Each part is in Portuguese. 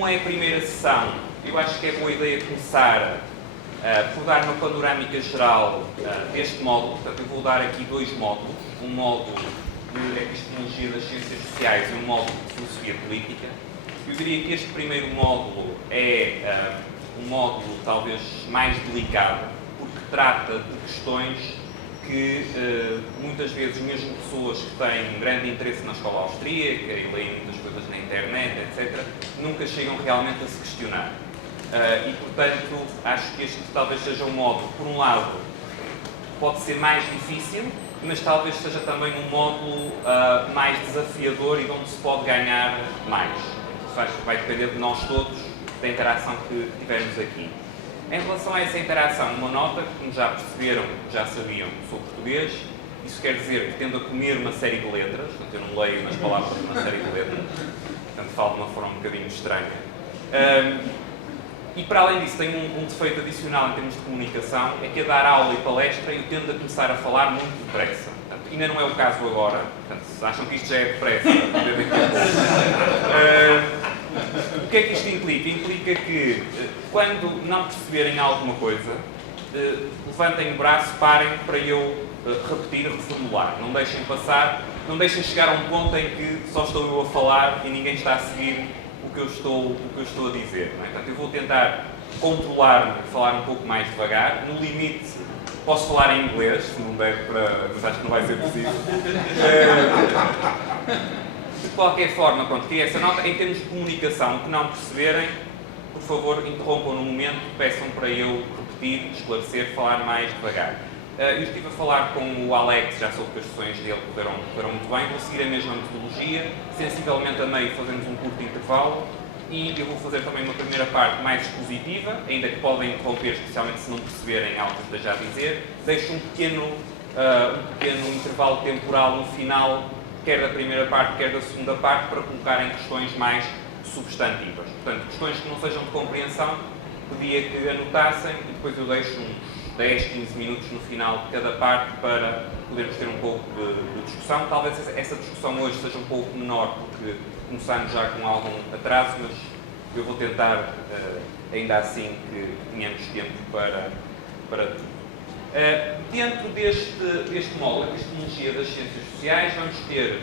como é a primeira sessão, eu acho que é boa ideia começar por dar uma panorâmica geral deste módulo. Portanto, eu vou dar aqui dois módulos. Um módulo de Epistemologia das Ciências Sociais e um módulo de Filosofia Política. Eu diria que este primeiro módulo é um módulo talvez mais delicado, porque trata de questões que muitas vezes mesmo pessoas que têm grande interesse na escola austríaca e leem muitas coisas na internet, etc., nunca chegam realmente a se questionar. E, portanto, acho que este talvez seja um módulo, por um lado, pode ser mais difícil, mas talvez seja também um módulo mais desafiador e de onde se pode ganhar mais. Isso acho que vai depender de nós todos, da interação que tivermos aqui. Em relação a essa interação, uma nota que, como já perceberam, já sabiam, sou português. Isso quer dizer que tendo a comer uma série de letras, portanto eu não leio nas palavras uma série de letras, portanto falo de uma forma um bocadinho estranha. E para além disso, tem um defeito adicional em termos de comunicação, é que a dar aula e palestra eu tendo a começar a falar muito depressa. Portanto, ainda não é o caso agora, portanto, se acham que isto já é depressa, o que é que isto implica? Implica que, quando não perceberem alguma coisa, levantem o braço, parem para eu repetir, reformular. Não deixem passar, não deixem chegar a um ponto em que só estou eu a falar e ninguém está a seguir o que eu estou a dizer. Não é? Portanto, eu vou tentar controlar-me, falar um pouco mais devagar. No limite, posso falar em inglês, se não der para... mas acho que não vai ser possível. De qualquer forma, pronto, que essa nota, em termos de comunicação, que não perceberem, por favor, interrompam no momento, peçam para eu repetir, esclarecer, falar mais devagar. Eu estive a falar com o Alex, já soube que as sessões dele correram muito bem, vou seguir a mesma metodologia, sensivelmente a meio fazemos um curto intervalo e eu vou fazer também uma primeira parte mais expositiva, ainda que podem interromper, especialmente se não perceberem algo que esteja a dizer. Deixo um pequeno intervalo temporal no final, quer da primeira parte, quer da segunda parte, para colocarem questões mais substantivas. Portanto, questões que não sejam de compreensão, pedia que anotassem e depois eu deixo uns 10, 15 minutos no final de cada parte para podermos ter um pouco de discussão. Talvez essa discussão hoje seja um pouco menor, porque começamos já com algum atraso, mas eu vou tentar, ainda assim, que tenhamos tempo para tudo. Dentro deste módulo, a Epistemologia das Ciências Sociais, vamos ter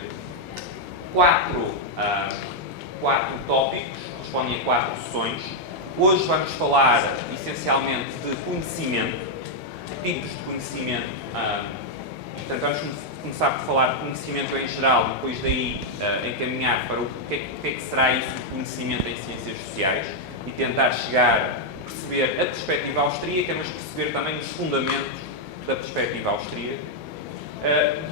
quatro tópicos, correspondem a 4 sessões. Hoje vamos falar, essencialmente, de conhecimento, tipos de conhecimento. Portanto, vamos começar por falar de conhecimento em geral, depois daí encaminhar para o que é que será isso de conhecimento em ciências sociais e tentar chegar a perceber a perspectiva austríaca, mas perceber também os fundamentos da perspectiva austríaca.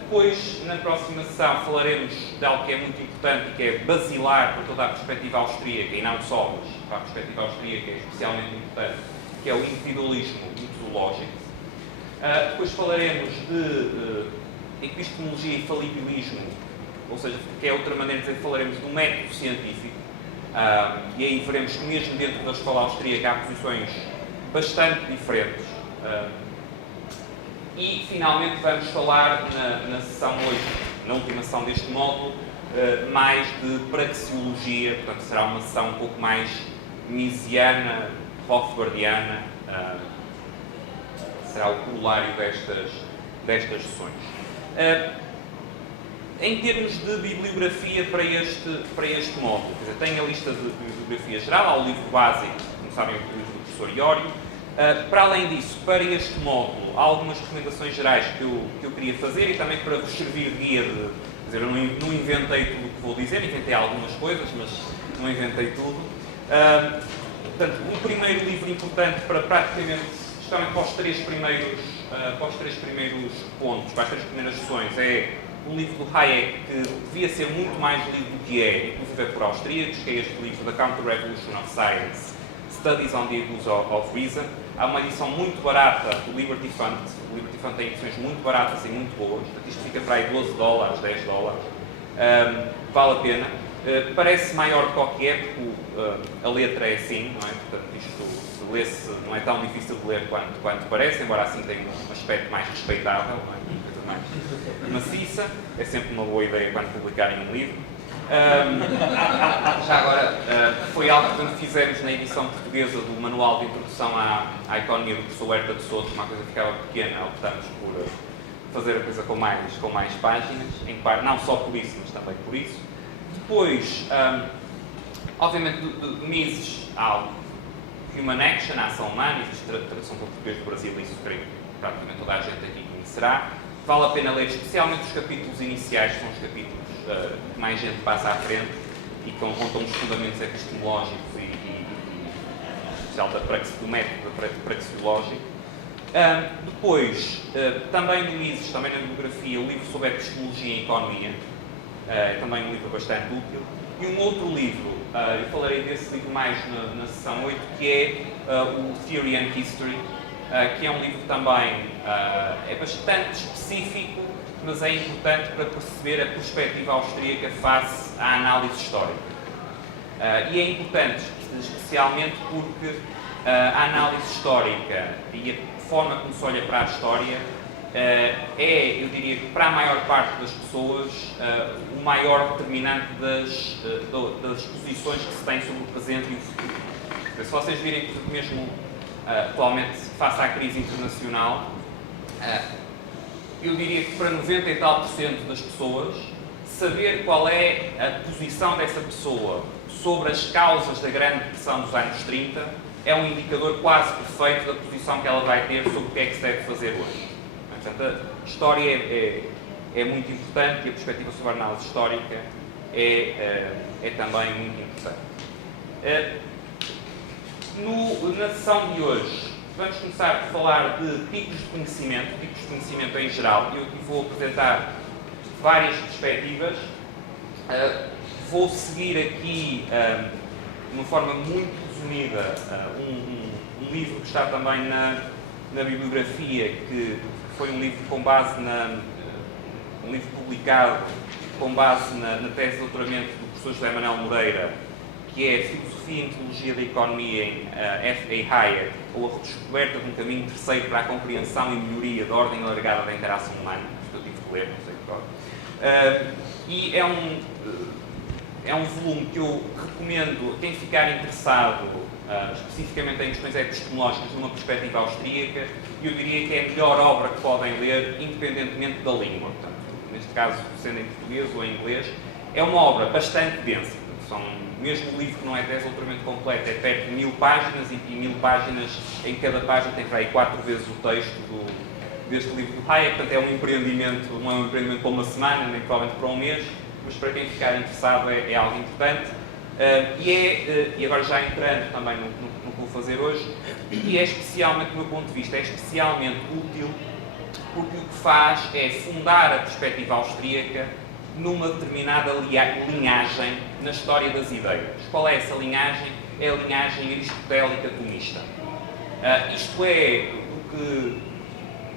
Depois, na próxima sessão, falaremos de algo que é muito importante e que é basilar para toda a perspectiva austríaca, e não só, mas para a perspectiva austríaca é especialmente importante, que é o individualismo metodológico. Depois falaremos de epistemologia e falibilismo, ou seja, que é outra maneira de dizer, falaremos do método científico, e aí veremos que mesmo dentro da escola austríaca há posições bastante diferentes. E, finalmente, vamos falar na sessão hoje, na última sessão deste módulo, mais de praxeologia, portanto será uma sessão um pouco mais misiana, rothbardiana, será o corolário destas sessões. Em termos de bibliografia para este módulo, quer dizer, tem a lista de bibliografia geral, há o livro básico, como sabem, o livro do professor Iório. Para além disso, para este módulo, há algumas recomendações gerais que eu queria fazer e também para vos servir de guia. Quer dizer, eu não inventei tudo o que vou dizer, inventei algumas coisas, mas não inventei tudo. Portanto, o primeiro livro importante para praticamente, justamente para os três primeiros pontos, para as 3 primeiras sessões, é um livro do Hayek que devia ser muito mais lido do que é, inclusive é por austríacos, que é este livro, The Counter-Revolution of Science, Studies on the Abuse of Reason. Há uma edição muito barata do Liberty Fund. O Liberty Fund tem edições muito baratas e muito boas. Isto fica para aí $12, $10. Vale a pena. Parece maior do que é, porque a letra é assim, não é? Portanto, isto, se lê-se, não é tão difícil de ler quanto parece, embora assim tenha um aspecto mais respeitável, não é? Uma coisa mais maciça. É sempre uma boa ideia quando publicarem um livro. Já agora, foi algo que quando fizemos na edição portuguesa do Manual de Introdução à Economia do professor Huerta de Souto, uma coisa que ficava pequena, optamos por fazer a coisa com mais páginas, em parte, não só por isso, mas também por isso. Depois, obviamente, de Mises há Human Action, a ação humana, existe tradução para o português do Brasil, isso creio que praticamente toda a gente aqui conhecerá. Vale a pena ler especialmente os capítulos iniciais, que são os capítulos que mais gente passa à frente e que contam os fundamentos epistemológicos e especial do método praxeológico. Depois, também do Mises, também na bibliografia, o livro sobre epistemologia e economia, também um livro bastante útil. E um outro livro, eu falarei desse livro mais na sessão 8, que é o Theory and History, que é um livro também é bastante específico, mas é importante para perceber a perspectiva austríaca face à análise histórica. E é importante, especialmente porque a análise histórica e a forma como se olha para a história eu diria que para a maior parte das pessoas, o maior determinante das posições que se tem sobre o presente e o futuro. Se vocês virem que mesmo atualmente, face à crise internacional, eu diria que para 90 e tal % das pessoas, saber qual é a posição dessa pessoa sobre as causas da Grande Depressão dos anos 30 é um indicador quase perfeito da posição que ela vai ter sobre o que é que se deve fazer hoje. Portanto, a história é muito importante e a perspectiva sobre a análise histórica é também muito importante. Na sessão de hoje, vamos começar por falar de tipos de conhecimento em geral. Eu aqui vou apresentar várias perspectivas. Vou seguir aqui, de uma forma muito resumida, um livro que está também na bibliografia, que foi um livro com base um livro publicado com base na tese de doutoramento do professor José Manuel Moreira, que é Filosofia e Metodologia da Economia em F.A. Hayek, ou a redescoberta de um caminho terceiro para a compreensão e melhoria da ordem alargada da interação humana, que eu tive que ler, não sei qual. E é um volume que eu recomendo a quem ficar interessado especificamente em questões epistemológicas de uma perspectiva austríaca, e eu diria que é a melhor obra que podem ler, independentemente da língua. Portanto, neste caso, sendo em português ou em inglês, é uma obra bastante densa. Mesmo o livro que não é tese de doutoramento completo, é perto de 1000 páginas, e 1000 páginas, em cada página tem para aí 4 vezes o texto deste livro do Hayek. Portanto, é um empreendimento, não é um empreendimento para uma semana, nem provavelmente para um mês, mas para quem ficar interessado é algo importante. E agora já entrando também no que vou fazer hoje, e é especialmente, do meu ponto de vista, é especialmente útil porque o que faz é fundar a perspectiva austríaca numa determinada linhagem na história das ideias. Qual é essa linhagem? É a linhagem aristotélica tomista. Isto é o que,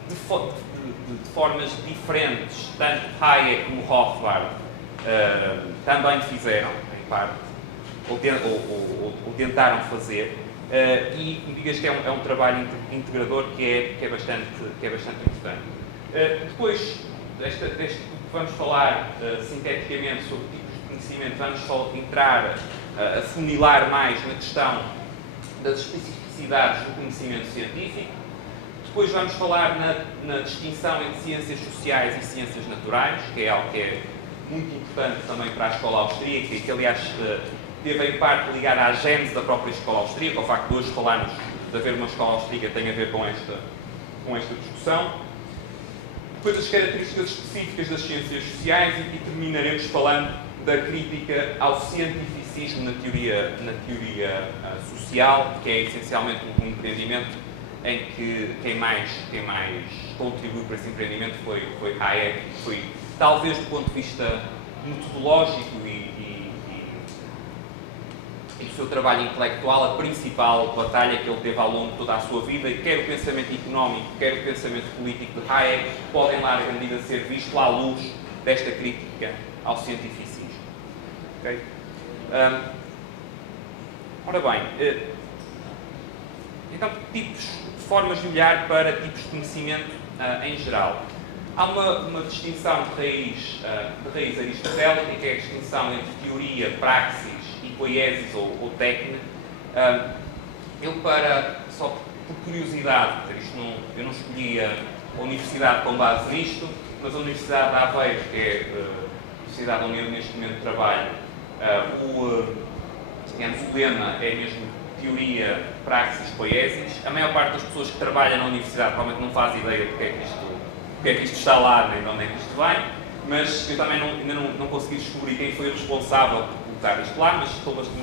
de formas diferentes, tanto Hayek como Rothbard também fizeram, em parte, ou tentaram fazer, e digas que é um trabalho integrador que é bastante importante. Depois deste que vamos falar sinteticamente sobre tipos de conhecimento, vamos só entrar a funilar mais na questão das especificidades do conhecimento científico. Depois vamos falar na distinção entre ciências sociais e ciências naturais, que é algo que é muito importante também para a escola austríaca e que, aliás, teve em parte ligar à gênese da própria escola austríaca. O facto de hoje falarmos de haver uma escola austríaca tem a ver com esta discussão. Depois as características específicas das ciências sociais, e terminaremos falando da crítica ao cientificismo na teoria social, que é essencialmente um empreendimento em que quem mais contribuiu para esse empreendimento foi Hayek, que foi, talvez do ponto de vista metodológico e do seu trabalho intelectual, a principal batalha que ele teve ao longo de toda a sua vida, quer o pensamento económico, quer o pensamento político de Hayek, podem, em larga medida, ser visto à luz desta crítica ao cientificismo. Okay? Ora bem, então, formas de olhar para tipos de conhecimento em geral. Há uma distinção de raiz aristotélica, que é a distinção entre teoria, praxis e poiesis ou técnica. Só por curiosidade, eu não escolhi a universidade com base nisto, mas a Universidade de Aveiro, que é a universidade onde eu neste momento trabalho, o lema é mesmo teoria, praxis, poiesis. A maior parte das pessoas que trabalham na universidade provavelmente não faz ideia do que é que isto está lá, nem de onde é que isto vem, mas eu também ainda não consegui descobrir quem foi o responsável por colocar isto lá, mas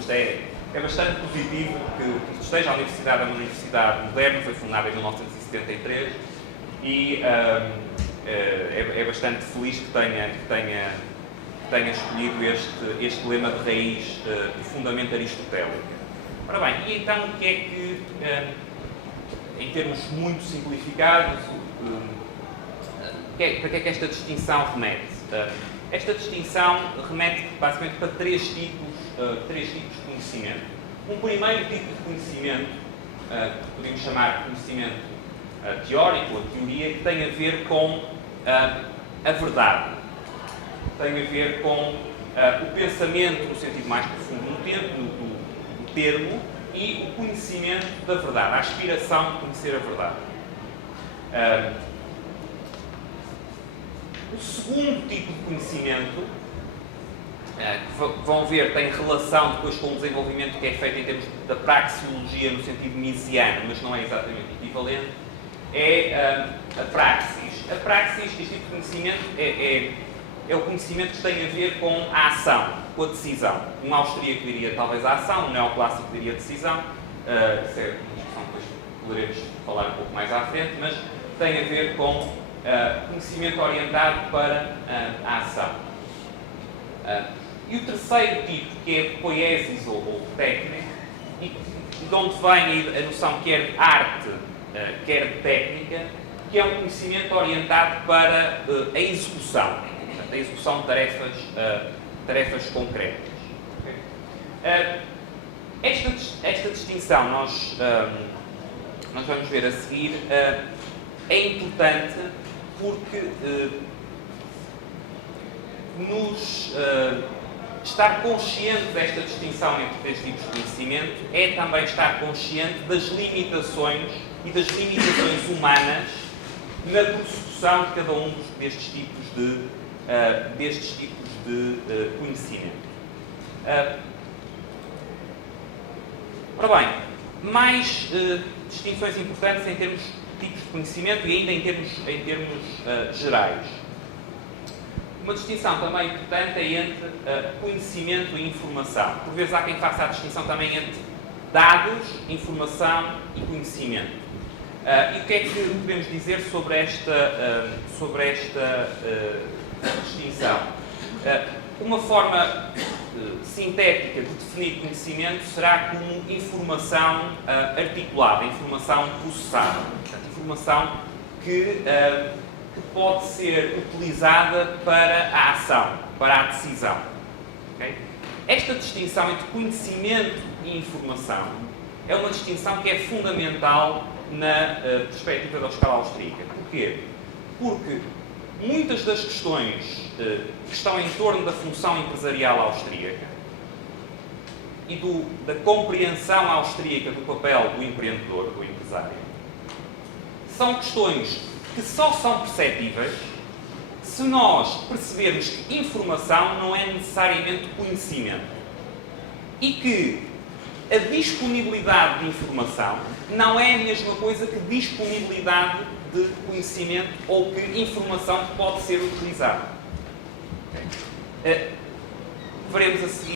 é bastante positivo que isto esteja. A universidade é uma universidade moderna, foi fundada em 1973 e é bastante feliz que tenha escolhido este lema de raiz de fundamento aristotélico. Ora bem, e então o que é que, em termos muito simplificados, para que é que esta distinção remete? Esta distinção remete basicamente para três tipos de conhecimento. Um primeiro tipo de conhecimento, que podemos chamar de conhecimento teórico, a teoria, que tem a ver com a verdade. Tem a ver com o pensamento no sentido mais profundo do termo e o conhecimento da verdade, a aspiração de conhecer a verdade. O segundo tipo de conhecimento, que vão ver, tem relação depois com o desenvolvimento que é feito em termos da praxeologia no sentido misiano, mas não é exatamente equivalente, é a praxis. A praxis, este tipo de conhecimento, é o conhecimento que tem a ver com a ação, com a decisão. Um austríaco diria talvez a ação, um neoclássico diria a decisão. Isso é uma discussão que depois poderemos falar um pouco mais à frente, mas tem a ver com conhecimento orientado para a ação. E o terceiro tipo, que é poiesis ou técnica, e de onde vem a noção quer de arte, quer de técnica, que é um conhecimento orientado para a execução, portanto, a execução de tarefas concretas. Esta distinção nós vamos ver a seguir, é importante porque estar consciente desta distinção entre três tipos de conhecimento é também estar consciente das limitações e das limitações humanas na consecução de cada um destes tipos de conhecimento. Ora bem, mais distinções importantes em termos de tipos de conhecimento e ainda em termos gerais. Uma distinção também importante é entre conhecimento e informação. Por vezes há quem faça a distinção também entre dados, informação e conhecimento. E o que é que podemos dizer sobre esta distinção? Uma forma sintética de definir conhecimento será como informação articulada, informação processada. Portanto, informação que pode ser utilizada para a ação, para a decisão. Okay? Esta distinção entre conhecimento e informação é uma distinção que é fundamental na perspectiva da escala austríaca. Porquê? Porque muitas das questões que estão em torno da função empresarial austríaca e da compreensão austríaca do papel do empreendedor, do empresário, são questões que só são perceptíveis se nós percebermos que informação não é necessariamente conhecimento e que a disponibilidade de informação não é a mesma coisa que disponibilidade de conhecimento ou que informação pode ser utilizada. Okay? Veremos a seguir